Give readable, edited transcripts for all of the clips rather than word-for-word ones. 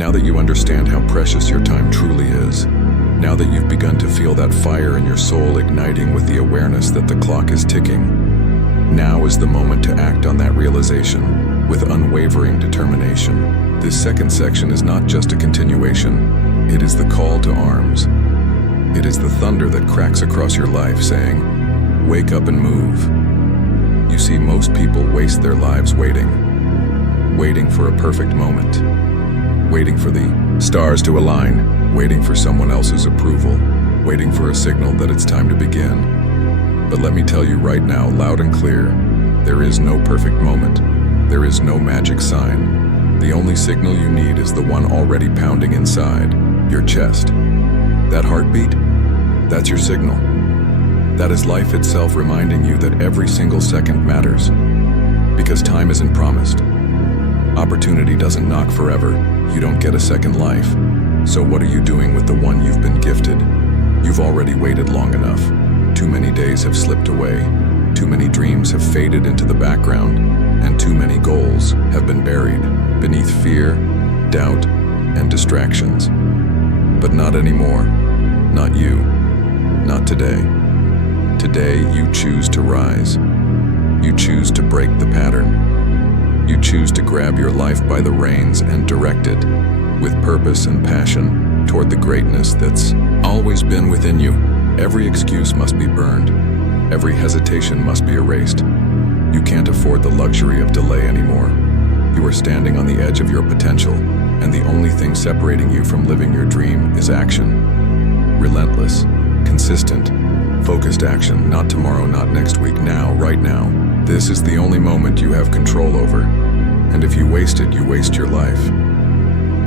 Now that you understand how precious your time truly is, now that you've begun to feel that fire in your soul igniting with the awareness that the clock is ticking, now is the moment to act on that realization with unwavering determination. This second section is not just a continuation, it is the call to arms. It is the thunder that cracks across your life saying, "Wake up and move." You see, most people waste their lives waiting for a perfect moment, waiting for the stars to align, waiting for someone else's approval, waiting for a signal that it's time to begin. But let me tell you right now, loud and clear, there is no perfect moment. There is no magic sign. The only signal you need is the one already pounding inside, your chest. That heartbeat, that's your signal. That is life itself reminding you that every single second matters. Because time isn't promised. Opportunity doesn't knock forever. You don't get a second life. So what are you doing with the one you've been gifted? You've already waited long enough. Too many days have slipped away. Too many dreams have faded into the background. And too many goals have been buried beneath fear, doubt, and distractions. But not anymore. Not you. Not today. Today, you choose to rise. You choose to break the pattern. You choose to grab your life by the reins and direct it with purpose and passion toward the greatness that's always been within you. Every excuse must be burned. Every hesitation must be erased. You can't afford the luxury of delay anymore. You are standing on the edge of your potential, and the only thing separating you from living your dream is action. Relentless, consistent, focused action, not tomorrow, not next week, now, right now. This is the only moment you have control over, and if you waste it, you waste your life.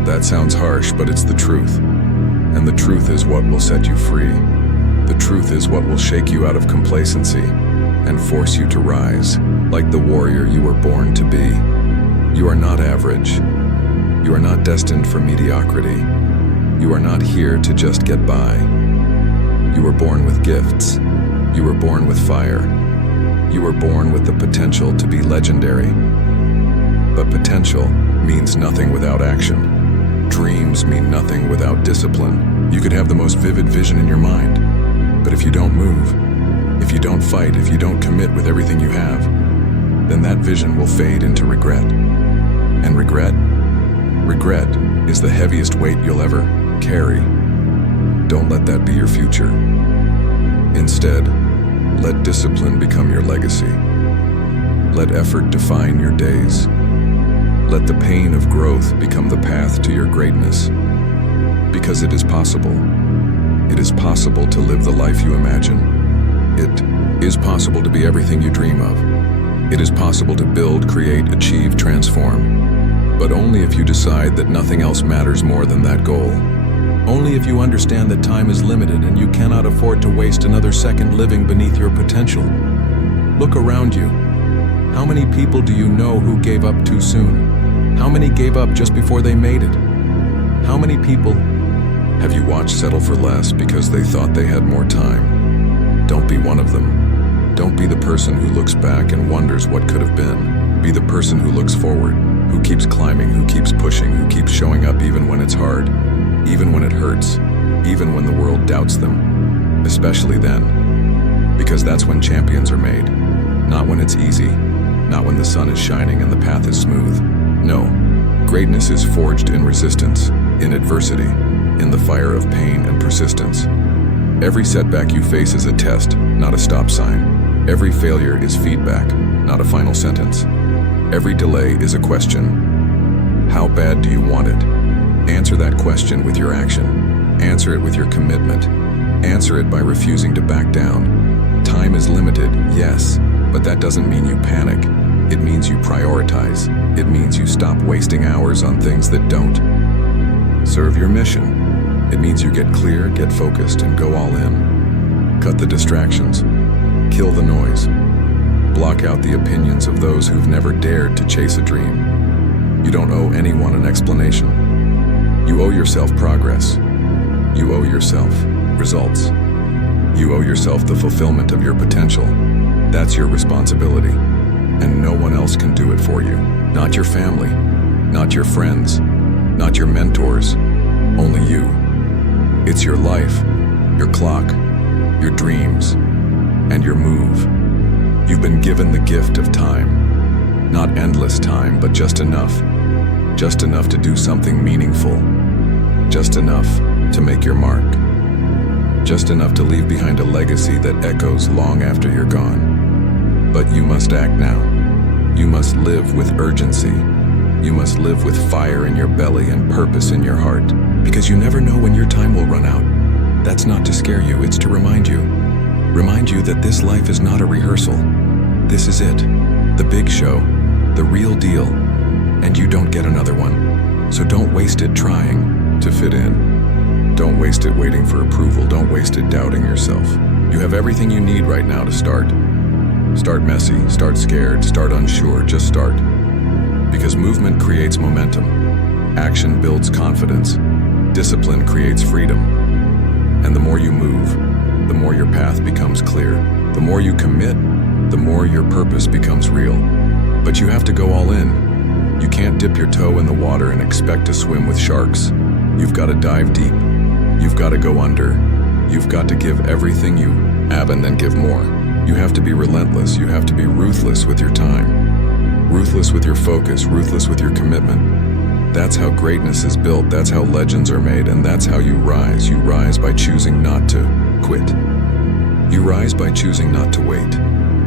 That sounds harsh, but it's the truth. And the truth is what will set you free. The truth is what will shake you out of complacency and force you to rise, like the warrior you were born to be. You are not average. You are not destined for mediocrity. You are not here to just get by. You were born with gifts. You were born with fire. You were born with the potential to be legendary. But potential means nothing without action. Dreams mean nothing without discipline. You could have the most vivid vision in your mind, but if you don't move, if you don't fight, if you don't commit with everything you have, then that vision will fade into regret. And regret is the heaviest weight you'll ever carry. Don't let that be your future. Instead, let discipline become your legacy. Let effort define your days. Let the pain of growth become the path to your greatness. Because it is possible. It is possible to live the life you imagine. It is possible to be everything you dream of. It is possible to build, create, achieve, transform. But only if you decide that nothing else matters more than that goal. Only if you understand that time is limited and you cannot afford to waste another second living beneath your potential. Look around you. How many people do you know who gave up too soon? How many gave up just before they made it? How many people have you watched settle for less because they thought they had more time? Don't be one of them. Don't be the person who looks back and wonders what could have been. Be the person who looks forward, who keeps climbing, who keeps pushing, who keeps showing up even when it's hard. Even when it hurts, even when the world doubts them, especially then, because that's when champions are made, not when it's easy, not when the sun is shining and the path is smooth. No, greatness is forged in resistance, in adversity, in the fire of pain and persistence. Every setback you face is a test, not a stop sign. Every failure is feedback, not a final sentence. Every delay is a question. How bad do you want it? Answer that question with your action. Answer it with your commitment. Answer it by refusing to back down. Time is limited, yes, but that doesn't mean you panic. It means you prioritize. It means you stop wasting hours on things that don't serve your mission. It means you get clear, get focused, and go all in. Cut the distractions. Kill the noise. Block out the opinions of those who've never dared to chase a dream. You don't owe anyone an explanation. You owe yourself progress. You owe yourself results. You owe yourself the fulfillment of your potential. That's your responsibility. And no one else can do it for you. Not your family, not your friends, not your mentors, only you. It's your life, your clock, your dreams, and your move. You've been given the gift of time. Not endless time, but just enough. Just enough to do something meaningful. Just enough to make your mark. Just enough to leave behind a legacy that echoes long after you're gone. But you must act now. You must live with urgency. You must live with fire in your belly and purpose in your heart. Because you never know when your time will run out. That's not to scare you, it's to remind you. Remind you that this life is not a rehearsal. This is it. The big show. The real deal. And you don't get another one. So don't waste it trying to fit in. Don't waste it waiting for approval. Don't waste it doubting yourself. You have everything you need right now to start. Start messy, start scared, start unsure, just start. Because movement creates momentum. Action builds confidence. Discipline creates freedom. And the more you move, the more your path becomes clear. The more you commit, the more your purpose becomes real. But you have to go all in. You can't dip your toe in the water and expect to swim with sharks. You've got to dive deep. You've got to go under. You've got to give everything you have and then give more. You have to be relentless. You have to be ruthless with your time. Ruthless with your focus. Ruthless with your commitment. That's how greatness is built. That's how legends are made. And that's how you rise. You rise by choosing not to quit. You rise by choosing not to wait.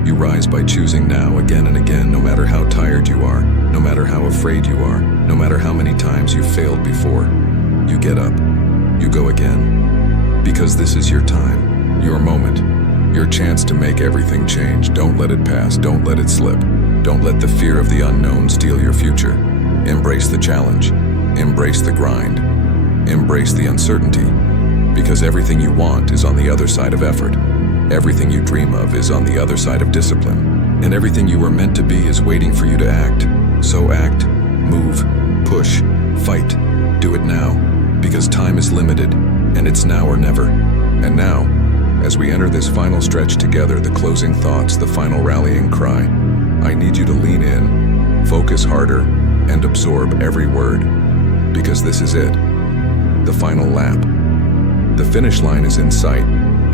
You rise by choosing now again and again, no matter how tired you are, no matter how afraid you are, no matter how many times you failed before. You get up. You go again. Because this is your time, your moment, your chance to make everything change. Don't let it pass. Don't let it slip. Don't let the fear of the unknown steal your future. Embrace the challenge. Embrace the grind. Embrace the uncertainty. Because everything you want is on the other side of effort. Everything you dream of is on the other side of discipline. And everything you were meant to be is waiting for you to act. So act, move, push, fight. Do it now. Because time is limited, and it's now or never. And now, as we enter this final stretch together, the closing thoughts, the final rallying cry, I need you to lean in, focus harder, and absorb every word. Because this is it. The final lap. The finish line is in sight,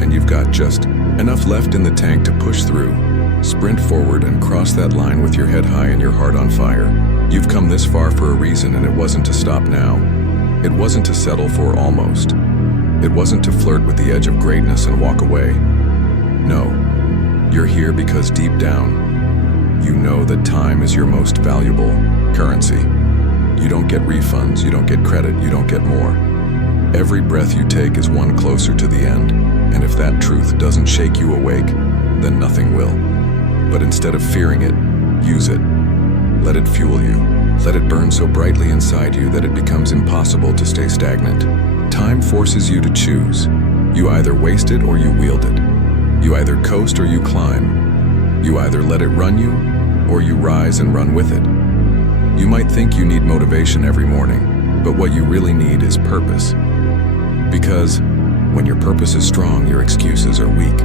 and you've got just enough left in the tank to push through. Sprint forward and cross that line with your head high and your heart on fire. You've come this far for a reason, and it wasn't to stop now. It wasn't to settle for almost. It wasn't to flirt with the edge of greatness and walk away. No, you're here because deep down, you know that time is your most valuable currency. You don't get refunds, you don't get credit, you don't get more. Every breath you take is one closer to the end, and if that truth doesn't shake you awake, then nothing will. But instead of fearing it, use it. Let it fuel you. Let it burn so brightly inside you that it becomes impossible to stay stagnant. Time forces you to choose. You either waste it or you wield it. You either coast or you climb. You either let it run you or you rise and run with it. You might think you need motivation every morning, but what you really need is purpose. Because when your purpose is strong, your excuses are weak.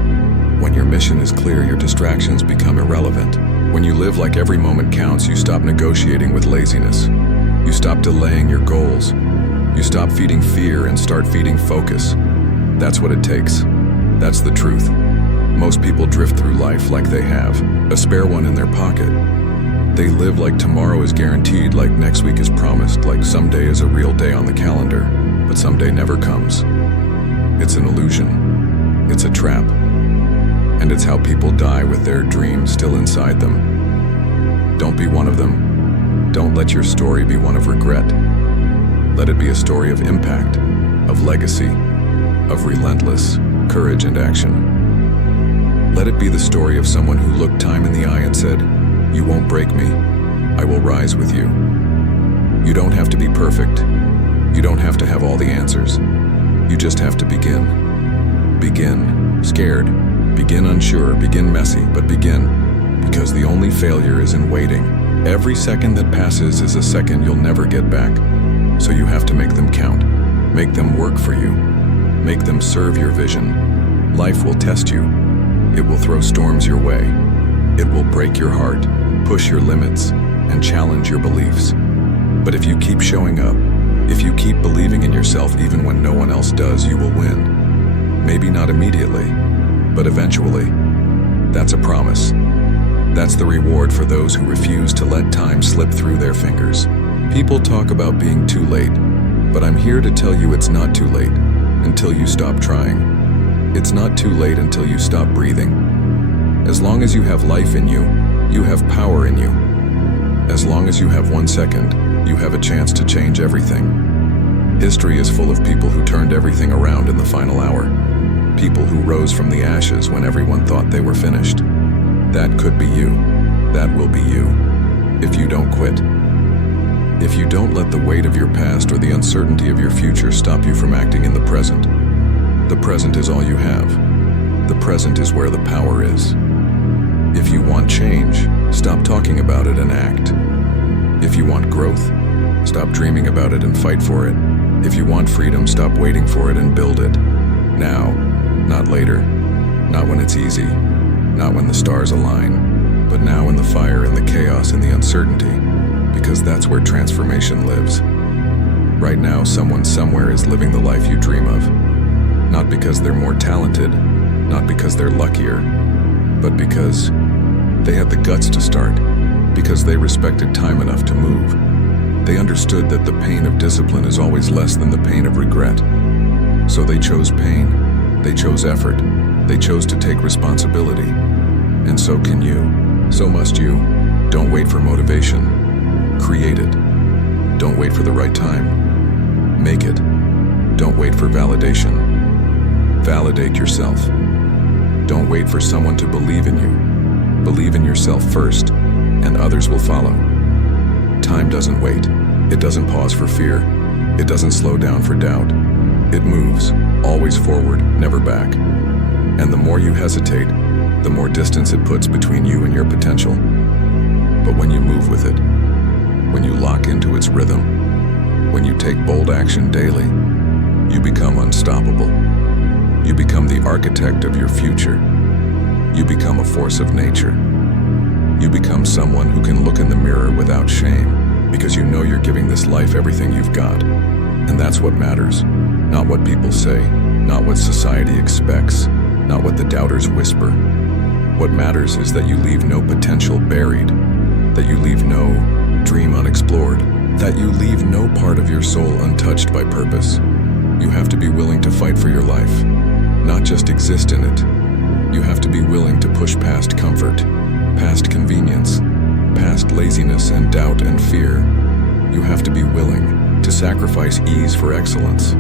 When your mission is clear, your distractions become irrelevant. When you live like every moment counts, you stop negotiating with laziness. You stop delaying your goals. You stop feeding fear and start feeding focus. That's what it takes. That's the truth. Most people drift through life like they have a spare one in their pocket. They live like tomorrow is guaranteed, like next week is promised, like someday is a real day on the calendar, but someday never comes. It's an illusion. It's a trap. And it's how people die with their dreams still inside them. Don't be one of them. Don't let your story be one of regret. Let it be a story of impact, of legacy, of relentless courage and action. Let it be the story of someone who looked time in the eye and said, "You won't break me. I will rise with you." You don't have to be perfect. You don't have to have all the answers. You just have to begin. Begin scared. Begin unsure, begin messy, but begin, because the only failure is in waiting. Every second that passes is a second you'll never get back. So you have to make them count. Make them work for you. Make them serve your vision. Life will test you. It will throw storms your way. It will break your heart, push your limits, and challenge your beliefs. But if you keep showing up, If you keep believing in yourself even when no one else does, you will win. Maybe not immediately, but eventually. That's a promise. That's the reward for those who refuse to let time slip through their fingers. People talk about being too late, but I'm here to tell you it's not too late until you stop trying. It's not too late until you stop breathing. As long as you have life in you, you have power in you. As long as you have 1 second, you have a chance to change everything. History is full of people who turned everything around in the final hour. People who rose from the ashes when everyone thought they were finished. That could be you. That will be you. If you don't quit. If you don't let the weight of your past or the uncertainty of your future stop you from acting in the present. The present is all you have. The present is where the power is. If you want change, stop talking about it and act. If you want growth, stop dreaming about it and fight for it. If you want freedom, stop waiting for it and build it. Now, not later. Not when it's easy. Not when the stars align. But now in the fire, in the chaos, in the uncertainty. Because that's where transformation lives. Right now, someone somewhere is living the life you dream of. Not because they're more talented, not because they're luckier, but because they had the guts to start, because they respected time enough to move. They understood that the pain of discipline is always less than the pain of regret. So they chose pain, they chose effort, they chose to take responsibility. And so can you, so must you. Don't wait for motivation, create it. Don't wait for the right time, make it. Don't wait for validation, validate yourself. Don't wait for someone to believe in you. Believe in yourself first, and others will follow. Time doesn't wait. It doesn't pause for fear. It doesn't slow down for doubt. It moves, always forward, never back. And the more you hesitate, the more distance it puts between you and your potential. But when you move with it, when you lock into its rhythm, when you take bold action daily, you become unstoppable. You become the architect of your future. You become a force of nature. You become someone who can look in the mirror without shame, because you know you're giving this life everything you've got. And that's what matters. Not what people say, not what society expects, not what the doubters whisper. What matters is that you leave no potential buried, that you leave no dream unexplored, that you leave no part of your soul untouched by purpose. You have to be willing to fight for your life, not just exist in it. You have to be willing to push past comfort, past convenience, past laziness and doubt and fear. You have to be willing to sacrifice ease for excellence.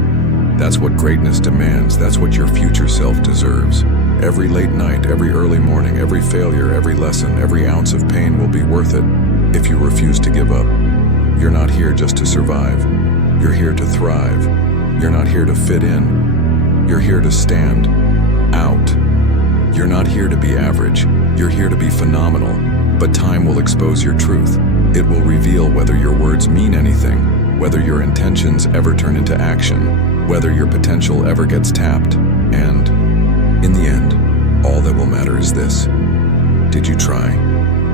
That's what greatness demands. That's what your future self deserves. Every late night, every early morning, every failure, every lesson, every ounce of pain will be worth it if you refuse to give up. You're not here just to survive. You're here to thrive. You're not here to fit in. You're here to stand out. You're not here to be average. You're here to be phenomenal. But time will expose your truth. It will reveal whether your words mean anything, whether your intentions ever turn into action, whether your potential ever gets tapped. And in the end, all that will matter is this. Did you try?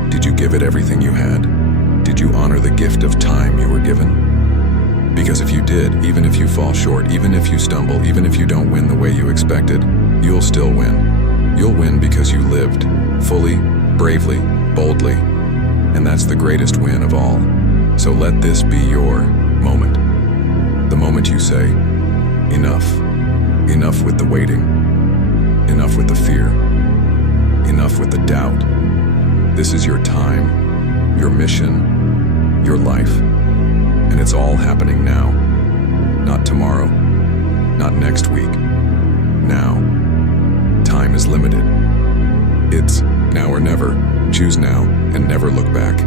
Did you give it everything you had? Did you honor the gift of time you were given? Because if you did, even if you fall short, even if you stumble, even if you don't win the way you expected, you'll still win. You'll win because you lived, fully, bravely, boldly. And that's the greatest win of all. So let this be your moment. The moment you say, enough. Enough with the waiting. Enough with the fear. Enough with the doubt. This is your time, your mission, your life. And it's all happening now. Not tomorrow. Not next week. Now. Time is limited. It's now or never. Choose now and never look back.